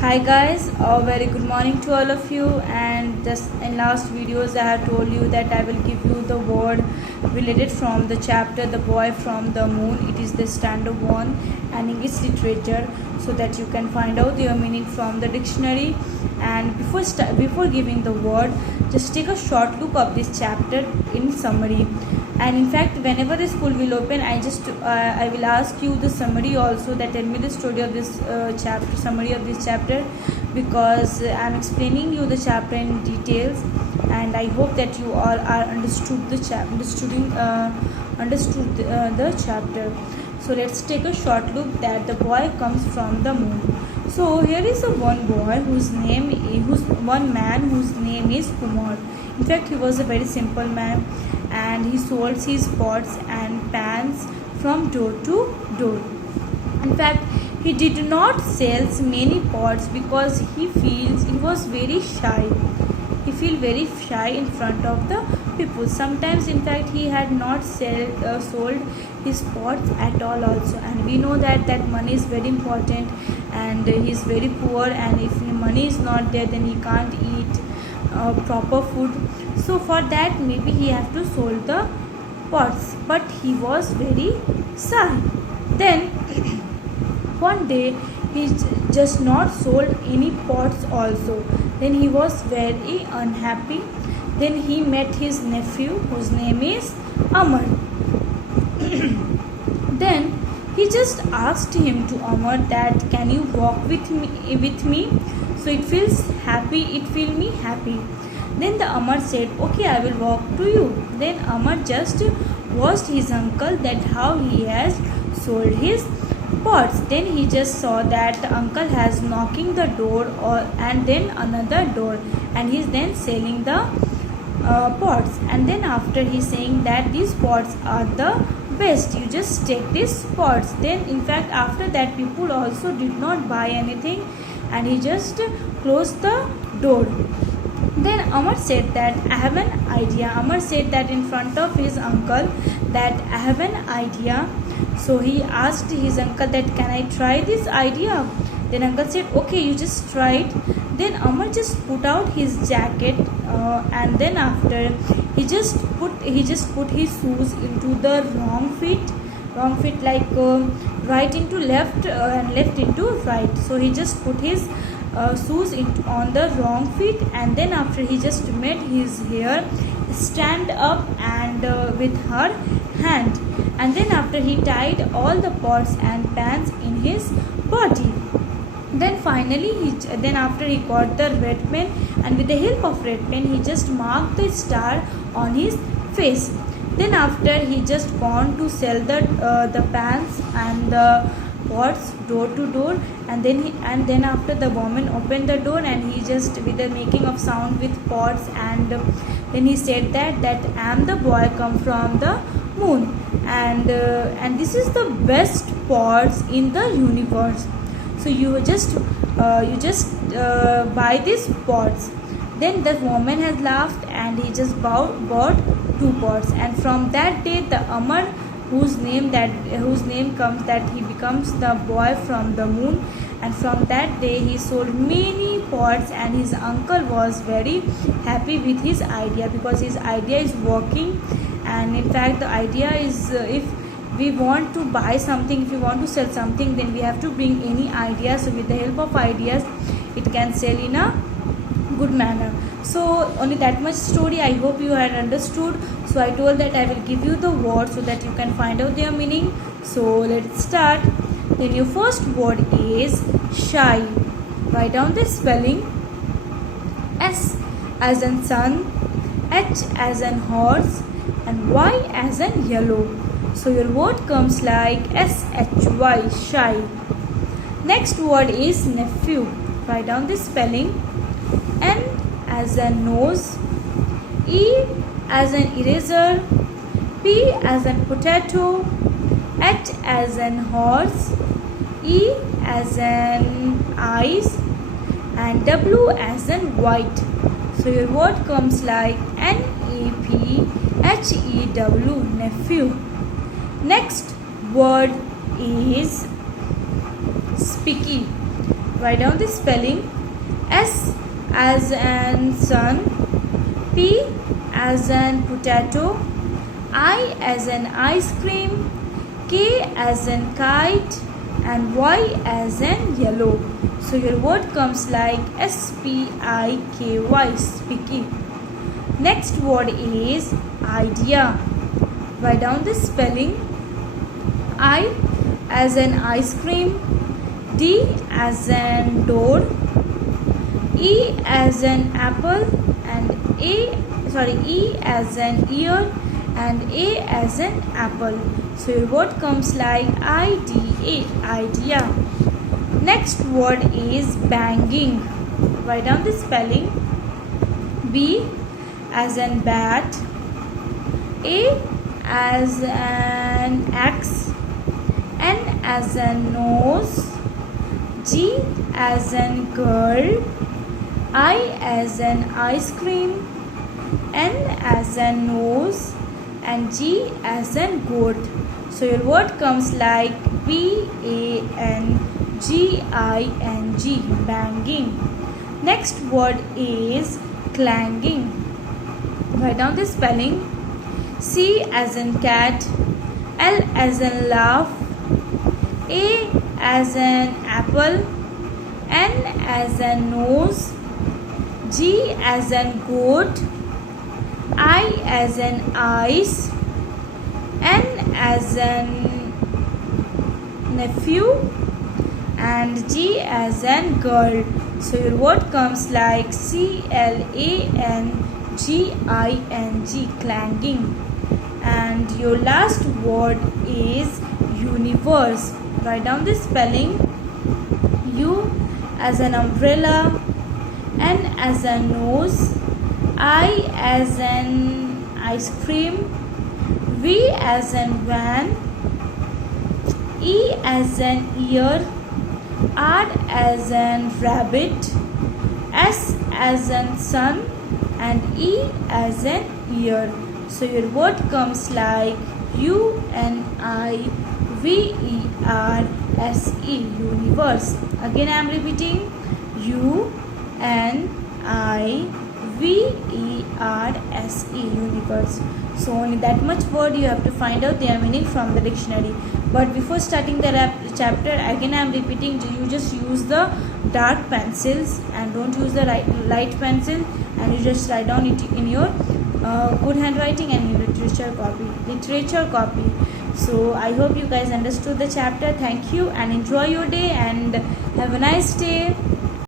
Hi guys, a very good morning to all of you. And just in last videos I have told you that I will give you the word related from the chapter The Boy from the Moon. It is the standard one and English literature, so that you can find out your meaning from the dictionary. And before giving the word, just take a short look of this chapter in summary. And in fact, whenever the school will open, I will ask you the summary also, that tell me the story of this chapter, summary of this chapter, because I'm explaining you the chapter in details, and I hope that you all are understood the the chapter. So let's take a short look that the boy comes from the moon. So here is a one man whose name is Kumar. In fact, he was a very simple man, and he sold his pots and pans from door to door. In fact, he did not sell many pots because he was very shy. He feel very shy in front of the people. Sometimes, in fact, he had not sold his pots at all also. And we know that money is very important, and he is very poor. And if money is not there, then he can't eat proper food. So for that, maybe he have to sold the pots, but he was very shy. Then one day he just not sold any pots also. Then he was very unhappy. Then he met his nephew whose name is Amar. Then he just asked him to Amar that can you walk with me, so it feel me happy. Then the Amar said, okay, I will walk to you. Then Amar just watched his uncle that how he has sold his pots. Then he just saw that the uncle has knocking the door and then another door, and he's then selling the pots. And then after he's saying that these pots are the best, you just take these pots. Then in fact after that people also did not buy anything, and he just closed the door. Then Amar said that I have an idea. Amar said that in front of his uncle that I have an idea. So he asked his uncle that can I try this idea. Then uncle said okay, you just try it. Then Amar just put out his jacket, and then after he just put his shoes into the wrong feet, like right into left and left into right. So he just put his shoes on the wrong feet, and then after he just made his hair stand up and with her hand, and then after he tied all the pots and pans in his body. Then finally then after he got the red pen, and with the help of red pen he just marked the star on his face. Then after he just gone to sell the pans and the pots door to door, and then after the woman opened the door, and he just with the making of sound with pots, and then he said that I am the boy come from the moon, and this is the best pots in the universe. So you just buy these pots. Then the woman has laughed, and he just bought 2 pots. And from that day the Amar, whose name comes that he becomes the boy from the moon, and from that day he sold many pots, and his uncle was very happy with his idea, because his idea is working. And in fact the idea is if we want to buy something, if we want to sell something, then we have to bring any idea. So with the help of ideas it can sell in a good manner. So only that much story, I hope you had understood. So I told that I will give you the word so that you can find out their meaning. So let's start. Then your first word is shy. Write down the spelling. S as in sun, H as in horse, and Y as in yellow. So your word comes like SHY, shy. Next word is nephew. Write down the spelling. N as in nose, E as in eraser, P as in potato, H as in horse, E as in eyes, and W as in white. So your word comes like NEPHEW, nephew. Next word is spiky. Write down the spelling. S as in sun, P as in potato, I as in ice cream, K as in kite, and Y as in yellow. So your word comes like SPIKY, spiky. Next word is idea. Write down the spelling. I as in ice cream, D as in door, E as in apple, and E as in ear, and A as in apple. So your word comes like IDA, idea. Next word is banging. Write down the spelling. B as in bat, A as an axe, N as in nose, G as in girl, I as in ice cream, N as in nose, and G as in goat. So your word comes like BANGING, banging. Next word is clanging. Write down the spelling. C as in cat, L as in laugh, A as in apple, N as in nose, G as in goat, I as in ice, N as in nephew, and G as in girl. So your word comes like CLANGING, clanging. And your last word is universe. Write down the spelling. U as an umbrella, N as a nose, I as an ice cream, V as in van, E as an ear, R as in rabbit, S as in sun, and E as in ear. So your word comes like UNIVERSE, universe. Again I am repeating, UNIVERSE, universe. So only that much word you have to find out their meaning from the dictionary. But before starting the chapter, again I am repeating, you just use the dark pencils and don't use the light pencil, and you just write down it in your good handwriting and in literature copy. So I hope you guys understood the chapter. Thank you and enjoy your day and have a nice day.